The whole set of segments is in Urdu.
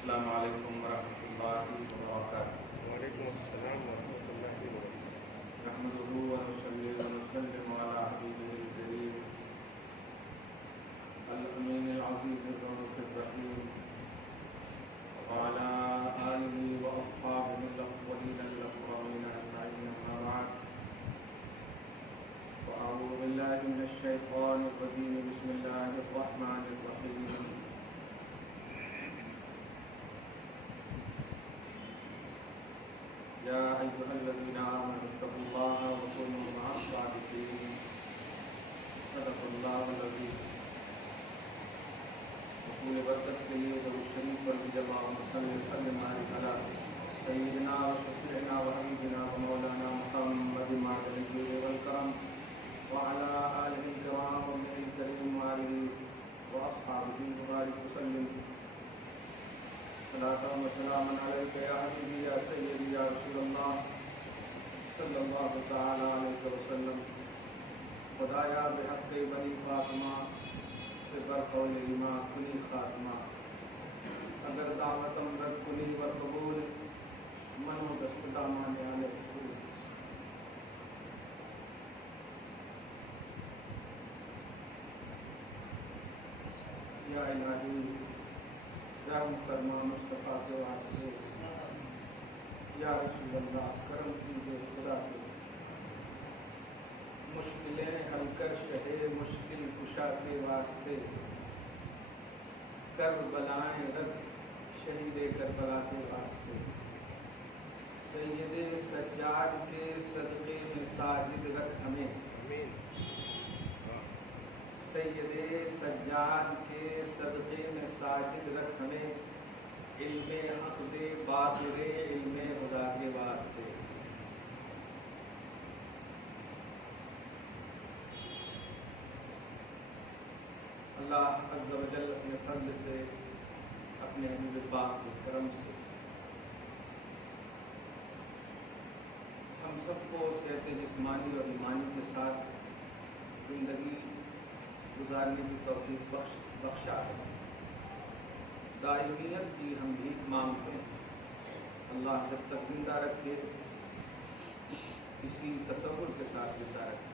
السلام علیکم ورحمۃ اللہ وبرکاتہ۔ وعلیکم السلام ورحمۃ اللہ وبرکاتہ۔ نحمده ونصلي ونسلم على حبيبه الكريم الأمين العزيز الرؤوف الرحيم وعلى آله وأصحابه الأولين الأكرمين أجمعين، أما بعد، فأعوذ بالله من الشيطان الرجيم، بسم الله الرحمن الرحيم۔ يا أيها الذين آمنوا اتقوا الله وكونوا مع الصادقين، صدق الله العظيم۔ رسول برکت کے لیے درود شریف پر بھی جب وسلم على سيدنا وشفيعنا وحبيبنا ومولانا محمد النبي والكرم وعلى آله الكرام والنبي الكريم وآله وأصحابه وبارك وسلم صلاة وسلاما عليك يا حبيبي يا سيدي يا رسول الله صلى الله تعالى عليه وسلم۔ خدایا بحق بنی فاطمہ بر قول ایما کنی خاتمہ، اگر دعوتم رد کنی و قبول، منو دست دامان آل رسول۔ یا الہی رحم فرما مصطفیٰ کے واسطے، یا رسول اللہ کرم کیجیے خدا کے واسطے، مشکلیں حل کر شہے مشکل کشا کے واسطے، کربلائیں رد شہید کربلا کے واسطے، سید سجاد کے صدقے میں ساجد رکھ ہمیں، آمین۔ سید سجاد کے صدقے میں ساجد رکھ ہمیں، علم حق دے باطل علم خدا کے واسطے۔ اللہ عز و جل اپنے فضل سے، اپنے حبیب پاک کے کرم سے ہم سب کو صحت جسمانی اور ایمانی کے ساتھ زندگی گزارنے کی توفیق بخشا ہے۔ دائمیت کی ہم بھیک مانگتے ہیں، اللہ جب تک زندہ رکھے اسی تصور کے ساتھ زندہ رکھے۔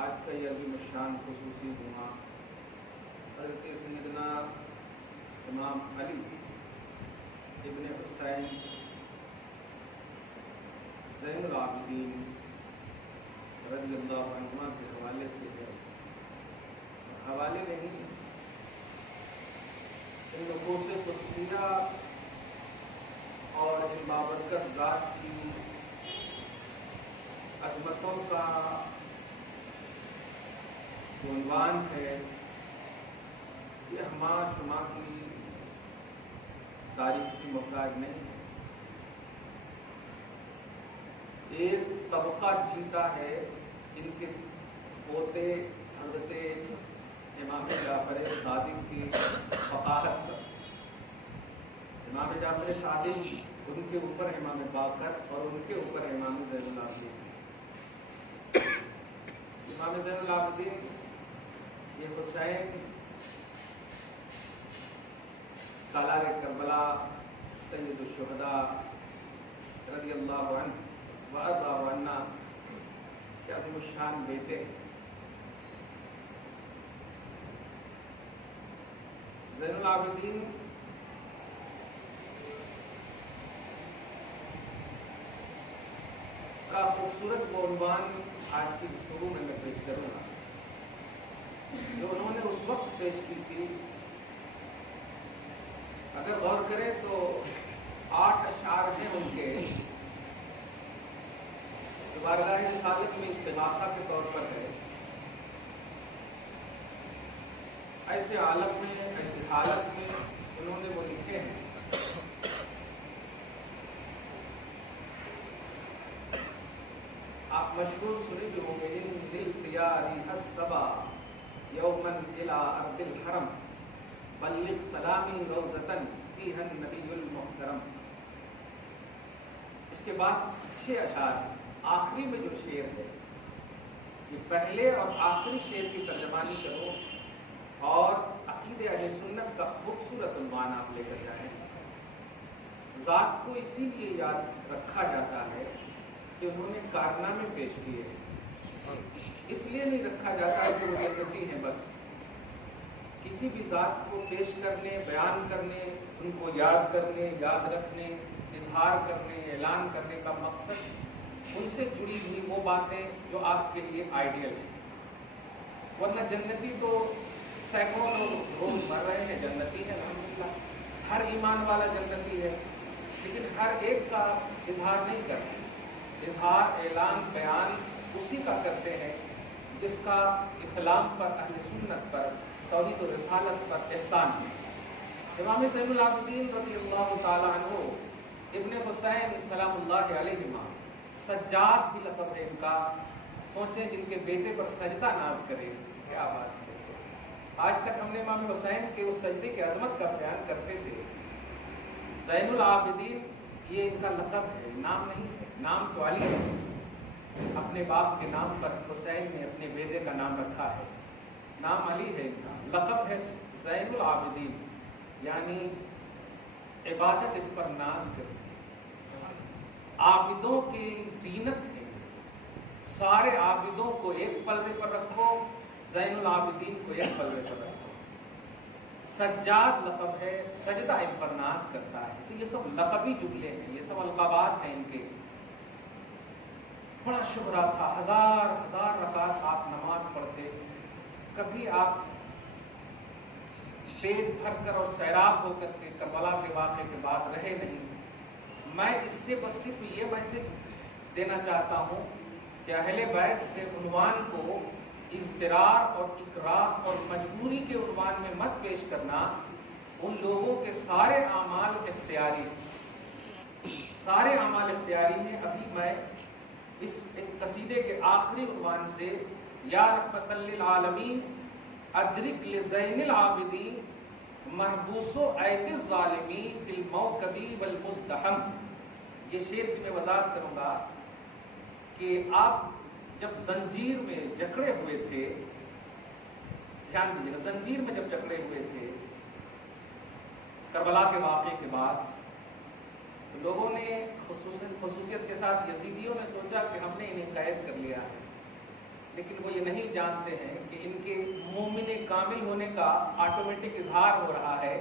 آج کا یہ عظیم الشان خصوصی جمعہ حضرت سیدنا امام علی ابن حسین زین العابدین رضی اللہ عنہ کے حوالے سے ہے۔ حوالے نہیں، ان نفوس قدسیہ اور ان بابرکت ذات کی عظمتوں کا عنوان ہے، یہ ہما شما کی تعریف کی محتاج نہیں۔ ایک طبقہ جیتا ہے ان کے پوتے حضرت امام جعفر صادق کی فقاہت پر۔ امام جعفر صادق، ان کے اوپر امام باقر اور ان کے اوپر امام زین العابدین۔ امام زین العابدین یہ حسین سالار کربلا سید الشہداء رضی اللہ عنہ وارضہ عنہ کے عظیم الشان بیٹے ہیں۔ زین العابدین کا خوبصورت وہ عنوان آج کی گفتگو میں پیش کروں گا جو انہوں نے اس وقت پیش کی تھی۔ اگر غور کریں تو 8 اشعار ہیں ان کے جو بارگاہ رسالت میں استغاثہ کے طور پر ہے۔ ایسے عالم میں، ایسی حالت میں انہوں نے وہ لکھے ہیں۔ آپ مشہور سنے بھی ہوں گے، ان دل تیاری حسبا یومن الى ارض الحرم بلغ سلامی روزتن فیہا النبی المحترم۔ اس کے بعد 6 اشعار، آخری میں جو شعر ہے یہ پہلے اور آخری شعر کی ترجمانی کرو اور عقیدہ اہل سنت کا خوبصورت عنوان عنوان آپ لے کر جائیں. ذات کو اسی لیے یاد رکھا جاتا ہے کہ انہوں نے کارنامے پیش کیے ہیں. اس لیے نہیں رکھا جاتا کہ وہ جنتی ہیں. بس کسی بھی ذات کو پیش کرنے، بیان کرنے، ان کو یاد کرنے، یاد رکھنے، اظہار کرنے، اعلان کرنے کا مقصد ان سے جڑی ہوئی وہ باتیں جو آپ کے لیے آئیڈیل ہیں. ورنہ جنتی تو سینکڑوں لوگ مر رہے ہیں، جنتی ہے الحمدللہ. ہر ایمان والا جنتی ہے، لیکن ہر ایک کا اظہار نہیں کرتے. اظہار، اعلان، بیان اسی کا کرتے ہیں جس کا اسلام پر، اہل سنت پر، توحید و رسالت پر احسان ہے. امام زین العابدین رضی اللہ تعالیٰ عنہ ابن حسین سلام اللہ علیہما، سجاد بھی لقب ہے ان کا. سوچیں جن کے بیٹے پر سجدہ ناز کرے، کیا بات ہے. آج تک ہم نے امام حسین کے اس سجدے کی عظمت کا بیان کرتے تھے. زین العابدین یہ ان کا لقب ہے، نام نہیں ہے. نام تو علی ہے، اپنے باپ کے نام پر حسین نے اپنے بیٹے کا نام رکھا ہے. نام علی ہے ان کا، لقب ہے زین العابدین، یعنی عبادت اس پر ناز کرتے. عابدوں کی زینت ہے. سارے عابدوں کو ایک پلڑے پر رکھو، زین العابدین کو ایک پلڑے پر رکھو. سجاد لقب ہے، سجدہ ان پر ناز کرتا ہے. تو یہ سب لقبی جملے ہیں، یہ سب القابات ہیں ان کے. بڑا شہرا تھا، ہزار ہزار رکعت آپ نماز پڑھتے. کبھی آپ پیٹ بھر کر اور سیراب ہو کر کے کربلا کے واقعے کے بعد رہے نہیں. میں اس سے بس صرف یہ میسج دینا چاہتا ہوں کہ اہل بیت کے عنوان کو اضطرار اور اکراہ اور مجبوری کے عنوان میں مت پیش کرنا. ان لوگوں کے سارے اعمال اختیاری ہیں. ابھی میں اس قصیدے کے آخری عنوان سے یا رحمت للعالمین ادرک لزین العابدین محبوس و ایت الظالمی فی الموکبی والمزدحم، یہ شعر کی میں وضاحت کروں گا کہ آپ جب زنجیر میں جکڑے ہوئے تھے، دھیان دیجیے، زنجیر میں جب جکڑے ہوئے تھے کربلا کے واقعے کے بعد، تو لوگوں نے خصوصیت کے ساتھ یزیدیوں نے سوچا کہ ہم نے انہیں قید کر لیا ہے. لیکن وہ یہ نہیں جانتے ہیں کہ ان کے مومن کامل ہونے کا آٹومیٹک اظہار ہو رہا ہے.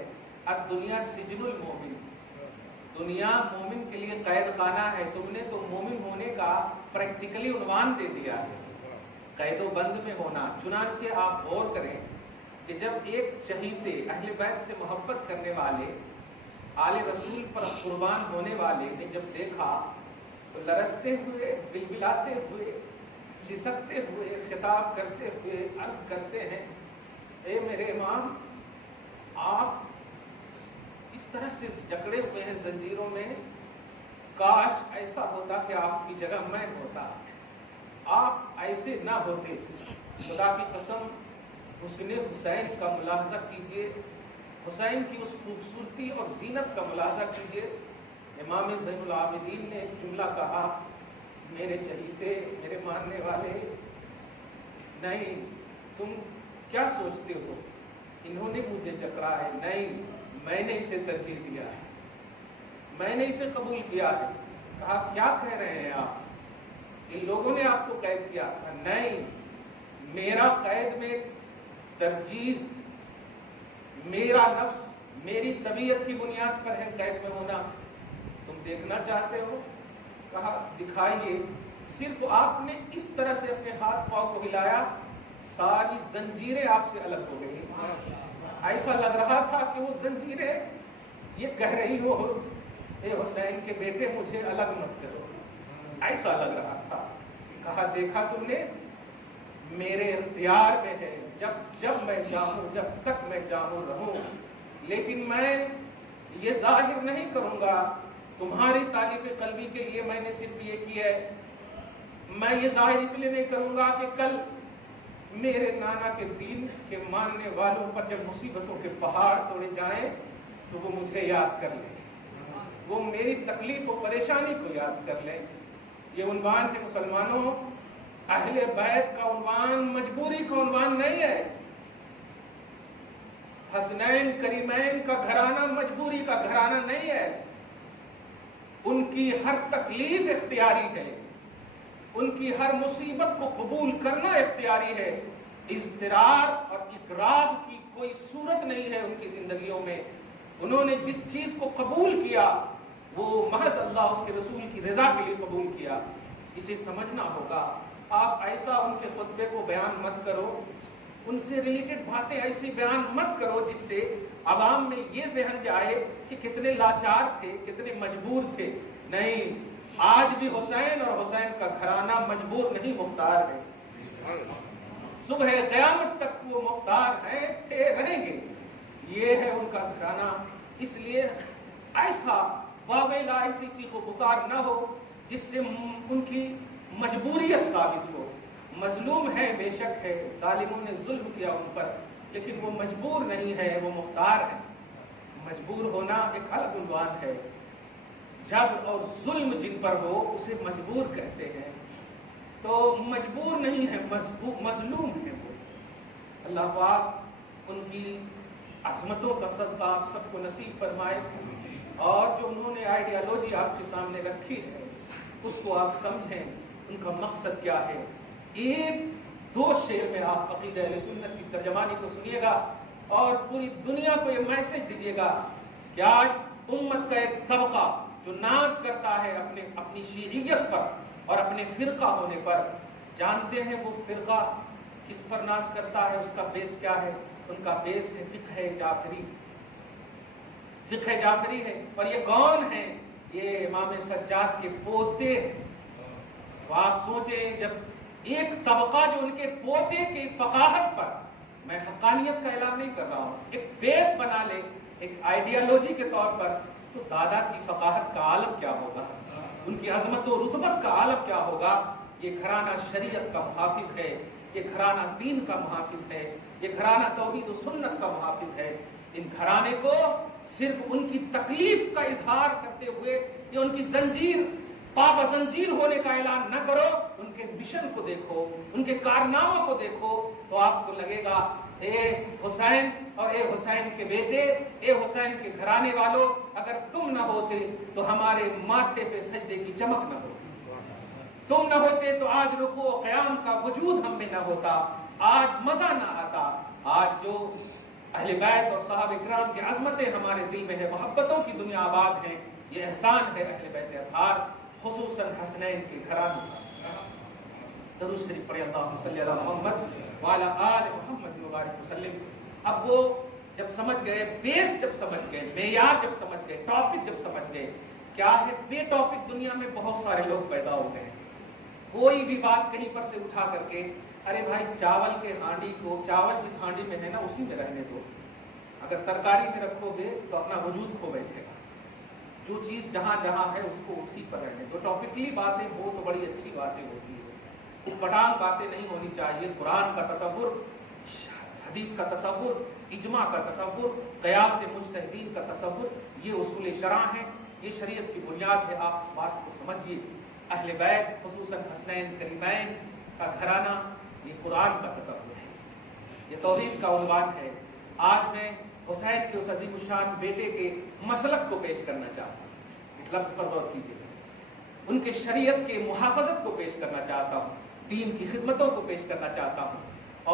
اب دنیا سجن المومن، دنیا مومن کے لیے قید خانہ ہے. تم نے تو مومن ہونے کا پریکٹیکلی عنوان دے دیا ہے، قید و بند میں ہونا. چنانچہ آپ غور کریں کہ جب ایک چہیتے اہل بیت سے محبت کرنے والے، آل رسول پر قربان ہونے والے نے جب دیکھا تو لرزتے ہوئے، بلبلاتے ہوئے، سسکتے ہوئے، خطاب کرتے ہوئے عرض کرتے ہیں، اے میرے امام، آپ اس طرح سے جکڑے ہوئے ہیں زنجیروں میں، کاش ایسا ہوتا کہ آپ کی جگہ میں ہوتا، آپ ایسے نہ ہوتے. خدا کی قسم حسن حسین کا ملاحظہ کیجئے، حسین کی اس خوبصورتی اور زینت کا ملاحظہ کیجئے. امام زین العابدین نے ایک جملہ کہا، میرے چہیتے، میرے ماننے والے، نہیں تم کیا سوچتے ہو انہوں نے مجھے جکڑا ہے؟ نہیں، میں نے اسے ترجیح دیا ہے، میں نے اسے قبول کیا ہے. کہا کیا کہہ رہے ہیں آپ، ان لوگوں نے آپ کو قید کیا؟ کہا نہیں، میرا قید میں ترجیح، میرا نفس، میری طبیعت کی بنیاد پر ہے قید میں ہونا. تم دیکھنا چاہتے ہو؟ کہا دکھائیے. صرف آپ نے اس طرح سے اپنے ہاتھ پاؤں کو ہلایا، ساری زنجیریں آپ سے الگ ہو گئی. ایسا لگ رہا تھا کہ وہ زنجیریں یہ کہہ رہی ہو، اے حسین کے بیٹے مجھے الگ مت کرو. ایسا لگ رہا تھا. کہا دیکھا تم نے، میرے اختیار میں ہے، جب میں چاہوں، جب تک میں چاہوں رہوں. لیکن میں یہ ظاہر نہیں کروں گا. تمہاری تعریف قلبی کے لیے میں نے صرف یہ کیا ہے. میں یہ ظاہر اس لیے نہیں کروں گا کہ کل میرے نانا کے دین کے ماننے والوں پر جب مصیبتوں کے پہاڑ توڑے جائیں تو وہ مجھے یاد کر لیں، وہ میری تکلیف و پریشانی کو یاد کر لیں. یہ عنوان ہے مسلمانوں، اہل بیت کا عنوان مجبوری کا عنوان نہیں ہے. حسنین کریمین کا گھرانہ مجبوری کا گھرانہ نہیں ہے. ان کی ہر تکلیف اختیاری ہے, ان کی ہر مصیبت کو قبول کرنا اختیاری ہے. اضطرار اور اکراہ کی کوئی صورت نہیں ہے ان کی زندگیوں میں. انہوں نے جس چیز کو قبول کیا وہ محض اللہ اس کے رسول کی رضا کے لیے قبول کیا. اسے سمجھنا ہوگا. آپ ایسا ان کے خطبے کو بیان مت کرو, ان سے ریلیٹڈ باتیں ایسی بیان مت کرو جس سے عوام میں یہ ذہن جائے کہ کتنے لاچار تھے, کتنے مجبور تھے. نہیں, آج بھی حسین اور حسین کا گھرانہ مجبور نہیں, مختار ہے. صبح قیامت تک وہ مختار ہیں, تھے, رہیں گے. یہ ہے ان کا گھرانہ. اس لیے ایسا واویلا, ایسی چیخ و پکار نہ ہو جس سے ان کی مجبوریت ثابت ہو. مظلوم ہے, بے شک ہے, ظالموں نے ظلم کیا ان پر, لیکن وہ مجبور نہیں ہے, وہ مختار ہے. مجبور ہونا ایک الگ عنوان ہے. جبر اور ظلم جن پر ہو اسے مجبور کہتے ہیں. تو مجبور نہیں ہے, مظلوم ہے وہ. اللہ پاک ان کی عظمتوں کا صدقہ آپ سب کو نصیب فرمائے, اور جو انہوں نے آئیڈیالوجی آپ کے سامنے رکھی ہے اس کو آپ سمجھیں, ان کا مقصد کیا ہے. ایک دو شعر میں آپ عقیدہ اہل سنت کی ترجمانی کو سنیے گا اور پوری دنیا کو یہ میسج دیجیے گا کہ آج امت کا ایک طبقہ جو ناز کرتا ہے اپنی شیعیت پر اور اپنے فرقہ ہونے پر, جانتے ہیں وہ فرقہ کس پر ناز کرتا ہے, اس کا بیس کیا ہے. ان کا بیس ہے فقہ جعفری. فقہ جعفری ہے. اور یہ کون ہیں؟ یہ امام سجاد کے پوتے ہیں. تو آپ سوچیں, جب ایک طبقہ جو ان کے پوتے کی فقاہت پر, میں حقانیت کا اعلان نہیں کر رہا ہوں, ایک بیس بنا لے ایک آئیڈیالوجی کے طور پر, تو دادا کی فقاہت کا عالم کیا ہوگا, ان کی عظمت و رتبت کا عالم کیا ہوگا. یہ گھرانہ شریعت کا محافظ ہے, یہ گھرانہ دین کا محافظ ہے, یہ گھرانہ توحید و سنت کا محافظ ہے. ان گھرانے کو صرف ان کی تکلیف کا اظہار کرتے ہوئے یا ان کی زنجیر پابا زنجیر ہونے کا اعلان نہ کرو. ان کے مشن کو دیکھو, ان کے کارناموں کو دیکھو, تو آپ کو لگے گا اے حسین اور اے حسین کے بیٹے, اے حسین کے گھرانے والوں, اگر تم نہ ہوتے تو ہمارے ماتھے پہ سجدے کی چمک نہ ہوتی, تم نہ ہوتے تو آج رکوع و قیام کا وجود ہم میں نہ ہوتا, آج مزہ نہ آتا. آج جو اہل بیت اور صحابہ کرام کی عظمتیں ہمارے دل میں ہے, محبتوں کی دنیا آباد ہے, یہ احسان ہے اہل بیت اطہار, خصوصاً حسنین کے گھرانے کا. درود شریف پڑھیں, اللہم صلی علی محمد وعلی آل محمد وبارک وسلم. اب وہ جب سمجھ گئے, بیس جب سمجھ گئے, معیار جب سمجھ گئے, ٹاپک جب سمجھ گئے, کیا ہے بے ٹاپک دنیا میں بہت سارے لوگ پیدا ہو گئے ہیں. کوئی بھی بات کہیں پر سے اٹھا کر کے, ارے بھائی چاول کے ہانڈی کو, چاول جس ہانڈی میں ہے نا اسی میں رہنے دو, اگر ترکاری میں رکھو گے تو اپنا وجود کھو بیٹھے گا. جو چیز جہاں جہاں ہے اس کو اسی پر رہنے دو. ٹاپکلی باتیں ہو تو بڑی اچھی باتیں ہوتی ہیں, پٹان باتیں نہیں ہونی چاہیے. قرآن کا تصور, حدیث کا تصور, اجماع کا تصور, قیاس مجتہدین کا تصور, یہ اصول شرع ہیں, یہ شریعت کی بنیاد ہے. آپ اس بات کو سمجھیے. اہل بیت خصوصاً حسنین کریمین کا گھرانہ یہ قرآن کا تصور ہے, یہ توحید کا عنوان ہے. آج میں حسین کے اس عظیم الشان بیٹے کے مسلک کو پیش کرنا چاہتا ہوں. اس لفظ پر غور کیجیے. ان کے شریعت کے محافظت کو پیش کرنا چاہتا ہوں, دین کی خدمتوں کو پیش کرنا چاہتا ہوں.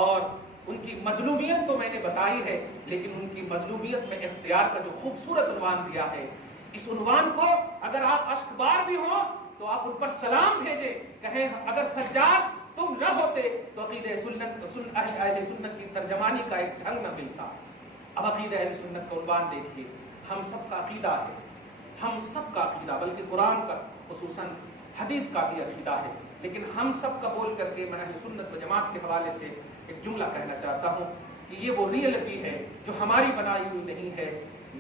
اور ان کی مظلومیت تو میں نے بتائی ہے, لیکن ان کی مظلومیت میں اختیار کا جو خوبصورت عنوان دیا ہے, اس عنوان کو اگر آپ اشکبار بھی ہوں تو آپ ان پر سلام بھیجیں, کہیں اگر سجاد تم نہ ہوتے تو عقیدہ سنت اہل سنت کی ترجمانی کا ایک ڈھنگ نہ ملتا. اب عقیدہ اہل سنت کا عنوان دیکھیے. ہم سب کا عقیدہ ہے, ہم سب کا عقیدہ, بلکہ قرآن کا خصوصاً حدیث کا بھی عقیدہ ہے. لیکن ہم سب کا بول کر کے میں اہل سنت و جماعت کے حوالے سے ایک جملہ کہنا چاہتا ہوں کہ یہ وہ ریئلٹی ہے جو ہماری بنائی ہوئی نہیں ہے,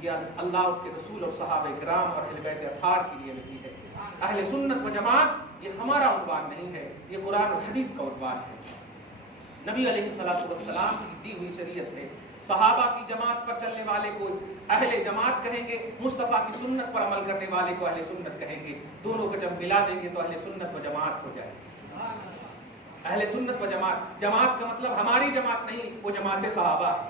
یہ اللہ, اس کے رسول اور صحابہ کرام اور اہل بیت اطہار کی ریئلٹی ہے. اہل سنت و جماعت یہ ہمارا عنوان نہیں ہے, یہ قرآن اور حدیث کا عنوان ہے. نبی علیہ الصلوۃ والسلام کی دی ہوئی شریعت ہے. صحابہ کی جماعت پر چلنے والے کو اہل جماعت کہیں گے, مصطفیٰ کی سنت پر عمل کرنے والے کو اہل سنت کہیں گے. دونوں کو جب ملا دیں گے تو اہل سنت و جماعت ہو جائے. اہل سنت و جماعت, جماعت کا مطلب ہماری جماعت نہیں, وہ جماعت صحابہ ہے.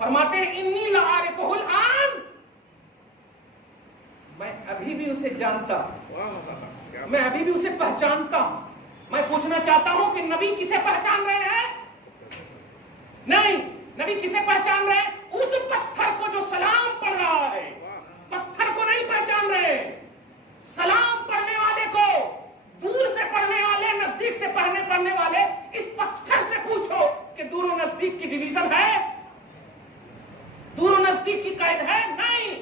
فرماتے ہیں انی لعارفہ الآن، میں ابھی بھی اسے جانتا ہوں، میں ابھی بھی اسے پہچانتا ہوں۔ میں پوچھنا چاہتا ہوں کہ نبی کسے پہچان رہے ہیں؟ نہیں، نبی کسے پہچان رہے ہیں؟ اس پتھر کو جو سلام پڑھ رہا ہے، پتھر کو نہیں پہچان رہے۔ سلام پڑھنے والے کو، دور سے پڑھنے والے، نزدیک سے پڑھنے والے، اس پتھر سے پوچھو کہ دور و نزدیک کی ڈویژن ہے؟ دور و نزدیک کی قید ہے؟ نہیں۔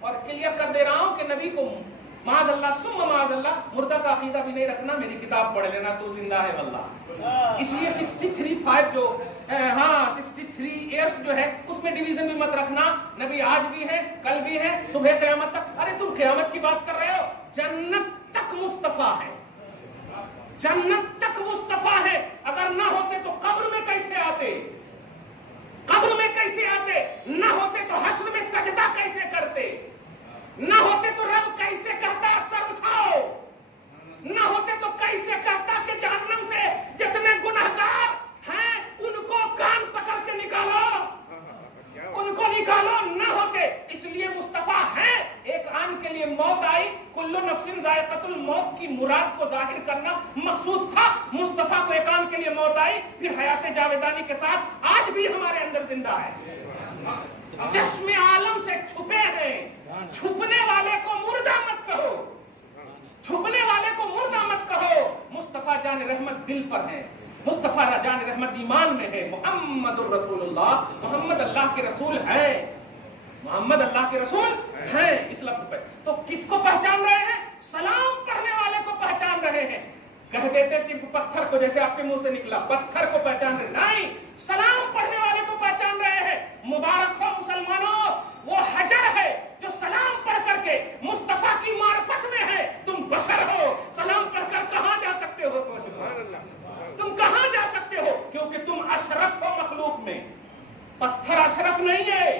اور کلیئر کر دے رہا ہوں کہ نبی کو معاذ اللہ ثم معاذ اللہ مردہ کا عقیدہ بھی نہیں رکھنا، میری کتاب پڑھ لینا تو زندہ ہے واللہ۔ اس لیے 63 جو 63 ایئرس جو ہے اس میں ڈویژن بھی مت رکھنا، نبی آج بھی ہے، کل بھی ہے، صبح قیامت تک۔ ارے تم قیامت کی بات کر رہے ہو، جنت تک مصطفیٰ ہے، جنت تک مصطفیٰ ہے۔ اگر نہ ہوتے تو قبر میں کیسے آتے؟ قبر میں کیسے آتے؟ نہ ہوتے تو حشر میں سجدہ کیسے کرتے؟ نہ ہوتے تو رب کیسے کہتا سر اٹھاؤ؟ نہ ہوتے تو کیسے کہتا کہ جہنم سے جتنے گنہگار ہیں ان کو کان پکڑ کے نکالو، ان کو نکالو؟ نہ ہوتے۔ اس لیے مصطفیٰ ہے۔ ایک آن کے لیے موت آئی، کل نفس ذائقۃ الموت کی مراد کو ظاہر کرنا مقصود تھا۔ مصطفیٰ کو ایک آن کے لیے موت آئی، پھر حیات جاویدانی کے ساتھ آج بھی ہمارے اندر زندہ ہے۔ چشم عالم سے چھپے ہیں، چھپنے والے کو مردہ مت کہو، چھپنے والے کو مردہ مت کہو۔ مصطفیٰ جان رحمت دل پر ہے، مصطفیٰ جان رحمت ایمان میں ہے۔ محمد الرسول اللہ، محمد اللہ کے رسول ہے، محمد اللہ کے رسول ہیں۔ اس لفظ پہ تو کس کو پہچان رہے ہیں؟ سلام پڑھنے والے کو پہچان رہے ہیں۔ کہہ دیتے صرف پتھر کو، جیسے آپ کے منہ سے نکلا پتھر کو پہچان رہے، نہیں، سلام پڑھنے والے کو پہچان رہے ہیں۔ مبارک ہو مسلمانوں، وہ حجر ہے جو سلام پڑھ کر کے مصطفیٰ کی معرفت میں ہے۔ تم بشر ہو، سلام پڑھ کر کہاں جا سکتے ہو؟ تم کہاں جا سکتے ہو؟ کیونکہ تم اشرف ہو مخلوق میں۔ پتھر اشرف نہیں ہے،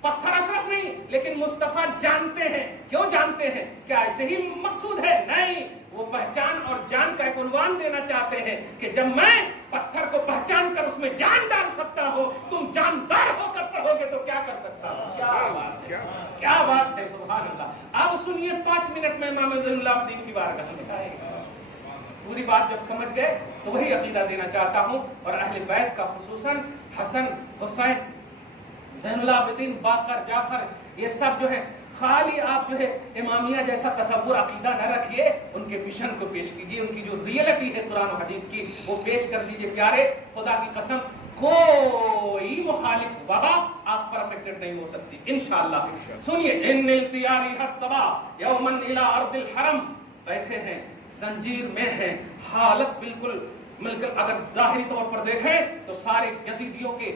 پتھر اشرف نہیں، لیکن مصطفیٰ جانتے ہیں۔ کیوں جانتے ہیں؟ کیا ایسے ہی مقصود ہے؟ نہیں، وہ پہچان اور جان کا ایک عنوان دینا چاہتے ہیں کہ جب میں پتھر کو پہچان کر اس میں جان ڈال سکتا ہوں، تم جاندار ہو کر پڑھو گے تو کیا کر سکتا ہوں؟ کیا بات ہے، کیا بات ہے، سبحان اللہ۔ اب سنیے 5 منٹ میں امام زین اللہ الدین کی بارگاہ میں پوری بات جب سمجھ گئے تو وہی عقیدہ دینا چاہتا ہوں، اور اہل بیت کا خصوصاً حسن، حسین، زین العابدین، باقر، جعفر، یہ سب جو ہے خالی آپ جو ہے امامیہ جیسا تصور عقیدہ نہ رکھیے، ان کے مشن کو پیش کیجئے، ان کی جو ریئلٹی ہے قرآن و حدیث کی وہ پیش کر دیجئے۔ پیارے، خدا کی قسم کوئی مخالف وبا آپ پر افیکٹڈ نہیں ہو سکتی انشاءاللہ۔ سنیے، ان التیاری الصبا یوما الی ارض الحرم، بیٹھے ہیں، زنجیر میں ہیں، حالت بالکل اگر ظاہری طور پر دیکھیں تو سارے یزیدیوں کے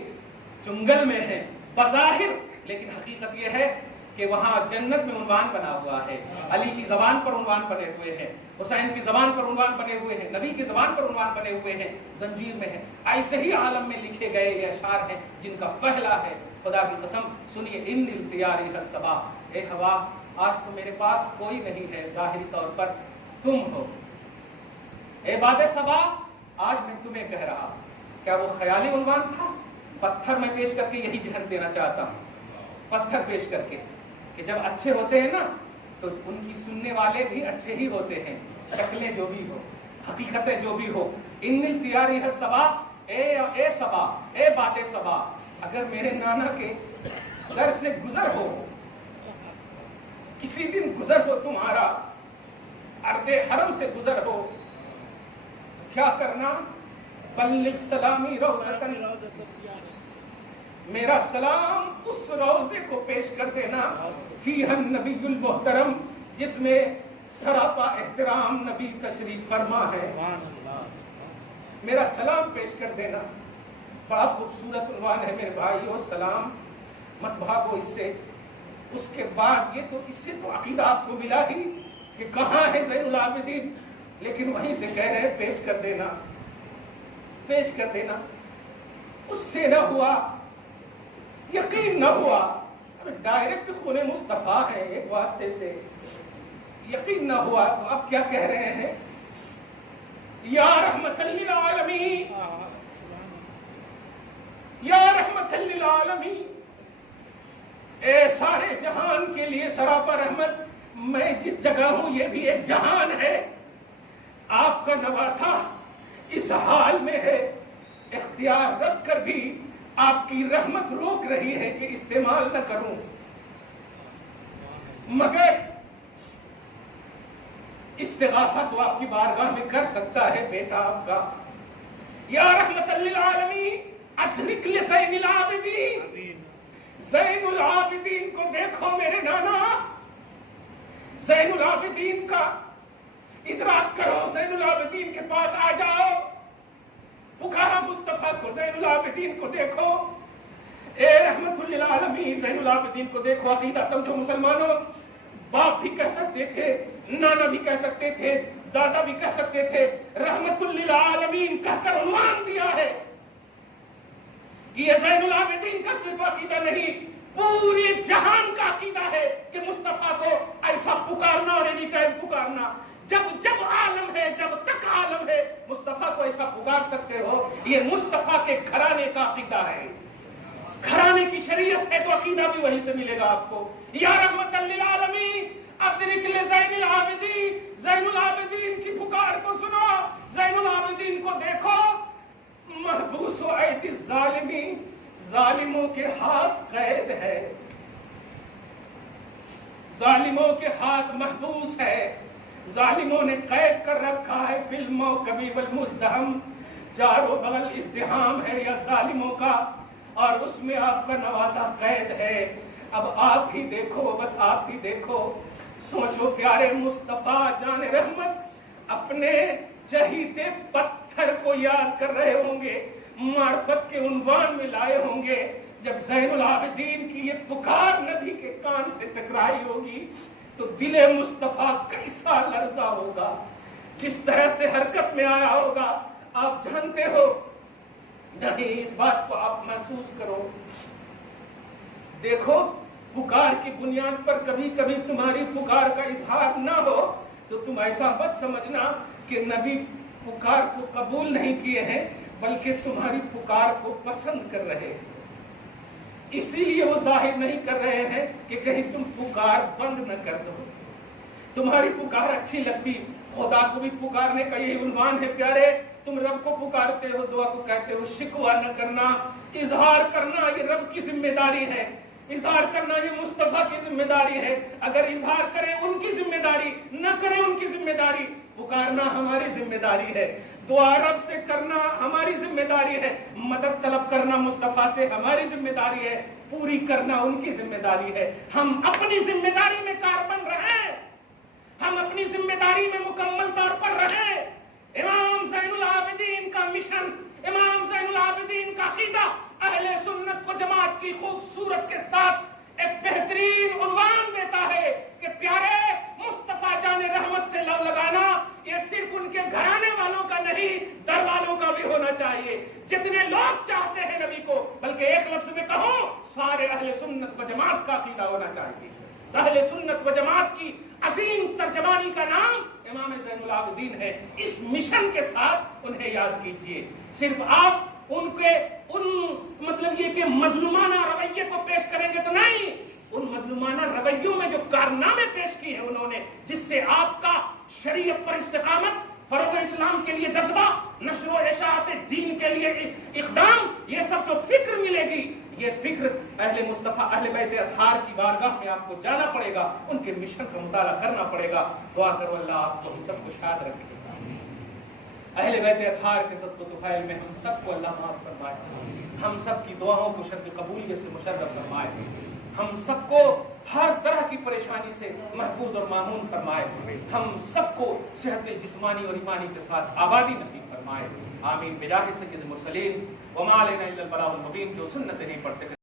جنگل میں ہیں بظاہر، لیکن حقیقت یہ ہے کہ وہاں جنت میں عنوان بنا ہوا ہے، علی کی زبان پر عنوان بنے ہوئے ہیں، حسین کی زبان پر عنوان بنے ہوئے ہیں، نبی کی زبان پر عنوان بنے ہوئے ہیں، زنجیر میں ہیں۔ ایسے ہی عالم میں لکھے گئے یہ اشعار ہیں جن کا پہلا ہے، خدا کی قسم سنیے، ان التیاری الصبا، اے ہوا آج تو میرے پاس کوئی نہیں ہے، ظاہری طور پر تم ہو، اے باد صبا آج میں تمہیں کہہ رہا۔ کیا وہ خیالی عنوان تھا؟ پتھر میں پیش کر کے یہی ذہن دینا چاہتا ہوں، پتھر پیش کر کے کہ جب اچھے ہوتے ہیں نا تو ان کی سننے والے بھی اچھے ہی ہوتے ہیں، شکلیں جو بھی ہو، حقیقتیں جو بھی ہو۔ ان التیاری ہے صبا، اے صبا، اے باد صبا، اگر میرے نانا کے در سے گزر ہو، کسی دن گزر ہو تمہارا، ارض حرم سے گزر ہو، تو کیا کرنا؟ بلغ سلامی روضتن، میرا سلام اس روضے کو پیش کر دینا، فیہا النبی المحترم، جس میں سراپا احترام نبی تشریف فرما ہے، میرا سلام پیش کر دینا۔ بڑا خوبصورت عنوان ہے میرے بھائیو، سلام مت بھاگو اس سے۔ اس کے بعد یہ تو اس سے تو عقیدہ آپ کو ملا ہی کہ کہاں ہے زین العابدین، لیکن وہیں سے کہہ رہے ہیں پیش کر دینا، پیش کر دینا۔ اس سے نہ ہوا، یقین نہ ہوا، ڈائریکٹ خون مصطفیٰ ہے ایک واسطے سے، یقین نہ ہوا تو اب کیا کہہ رہے ہیں؟ یا رحمت للعالمین، یا رحمت للعالمین، اے سارے جہان کے لیے سراپا رحمت، میں جس جگہ ہوں یہ بھی ایک جہان ہے، آپ کا نواسا اس حال میں ہے، اختیار رکھ کر بھی آپ کی رحمت روک رہی ہے کہ استعمال نہ کروں، مگر استغاثہ تو آپ کی بارگاہ میں کر سکتا ہے بیٹا آپ کا۔ یا رحمت للعالمین ادرک لزین العابدین، زین العابدین کو دیکھو میرے نانا، زین العابدین کا ادراک کرو، زین العابدین کے پاس آ جاؤ، پکارا مصطفیٰ کو، زین العابدین کو دیکھو، اے رحمت للعالمین زین العابدین کو دیکھو۔ عقیدہ سمجھو مسلمانوں، باپ بھی کہہ سکتے تھے، نانا بھی کہہ سکتے تھے، دادا بھی کہہ سکتے تھے، رحمت للعالمین کہہ کر عنوان دیا ہے کہ یہ زین العابدین کا صرف عقیدہ نہیں، پورے جہان کا عقیدہ ہے کہ مصطفیٰ کو ایسا پکارنا اور اینی ٹائم پکارنا، جب عالم ہے، جب تک عالم ہے مصطفیٰ کو ایسا پکار سکتے ہو، یہ مصطفیٰ کے گھرانے کا عقیدہ ہے، گھرانے کی شریعت ہے تو عقیدہ بھی وہیں سے ملے گا آپ کو۔ یا رحمت للعالمین ادرک لزین العابدین، زین العابدین کی پکار کو سنو، زین العابدین کو دیکھو، محبوس و ایدی الظالمین، ظالموں کے ہاتھ قید ہے، ظالموں کے ہاتھ محبوس ہے، ظالموں نے قید کر رکھا ہے، فی الموکب والمزدحم، چاروں بغل ازدحام ہے یا ظالموں کا، اور اس میں آپ کا نواسا قید ہے۔ اب آپ ہی دیکھو، بس آپ ہی دیکھو، سوچو پیارے مصطفیٰ جان رحمت اپنے چہیتے پتھر کو یاد کر رہے ہوں گے، معرفت کے عنوان میں لائے ہوں گے، جب زین العابدین کی یہ پکار نبی کے کان سے ٹکرائی ہوگی تو دل مصطفیٰ کیسا لرزا ہوگا، کس طرح سے حرکت میں آیا ہوگا، آپ جانتے ہو نہیں؟ اس بات کو آپ محسوس کرو، دیکھو پکار کی بنیاد پر کبھی کبھی تمہاری پکار کا اظہار نہ ہو تو تم ایسا مت سمجھنا کہ نبی پکار کو قبول نہیں کیے ہیں، بلکہ تمہاری پکار کو پسند کر رہے ہیں، اسی لیے وہ ظاہر نہیں کر رہے ہیں کہ کہیں تم پکار بند نہ کر دو، تمہاری پکار اچھی لگتی۔ خدا کو بھی پکارنے کا یہی عنوان ہے پیارے، تم رب کو پکارتے ہو، دعا کو کہتے ہو، شکوہ نہ کرنا، اظہار کرنا یہ رب کی ذمہ داری ہے، اظہار کرنا یہ مصطفیٰ کی ذمہ داری ہے، اگر اظہار کریں ان کی ذمہ داری، نہ کریں ان کی ذمہ داری، پکارنا ہماری ذمہ داری ہے، دعا رب سے کرنا ہماری ذمہ داری ہے، مدد طلب کرنا مصطفیٰ سے ہماری ذمہ داری ہے، پوری کرنا ان کی ذمہ داری ہے۔ ہم اپنی ذمہ داری میں کاربند رہیں، ہم اپنی ذمہ داری میں مکمل طور پر رہیں۔ امام زین العابدین کا مشن، امام زین العابدین کا عقیدہ اہل سنت و جماعت کی خوبصورت کے ساتھ ایک بہترین عنوان دیتا ہے کہ پیارے مصطفیٰ جان رحمت سے لو لگانا یہ صرف ان کے گھرانے والوں کا نہیں، در والوں کا بھی ہونا چاہیے، جتنے لوگ چاہتے ہیں نبی کو، بلکہ ایک لفظ میں کہوں سارے اہل سنت و جماعت کا عقیدہ ہونا چاہیے۔ اہل سنت و جماعت کی عظیم ترجمانی کا نام امام زین العابدین ہے، اس مشن کے ساتھ انہیں یاد کیجئے۔ صرف آپ ان کے مطلب یہ کہ مظلومانہ رویے کو پیش کریں گے تو نہیں، ان مظلومانہ رویوں میں جو کارنامے پیش کیے ہیں انہوں نے، جس سے آپ کا شریعت پر استقامت، فروغ اسلام کے لیے جذبہ، نشر و اشاعت دین کے لیے اقدام، یہ سب جو فکر ملے گی، یہ فکر اہل مصطفیٰ اہل بیت اطہار کی بارگاہ میں آپ کو جانا پڑے گا، ان کے مشن کا مطالعہ کرنا پڑے گا۔ دعا کرو اللہ آپ کو ہم سب کو شاد رکھے، اہل بیت اطہار کے صدق و طفیل میں ہم سب کو اللہ معاف فرمائے، ہم سب کی دعاؤں کو شرف قبولیت سے مشرف فرمائے، ہم سب کو ہر طرح کی پریشانی سے محفوظ اور مامون فرمائے، ہم سب کو صحت جسمانی اور ایمانی کے ساتھ آبادی نصیب فرمائے، آمین۔ بجاہ سید المرسلین وما علینا الا البلاغ المبین، جو سنت نہیں پڑھ سکے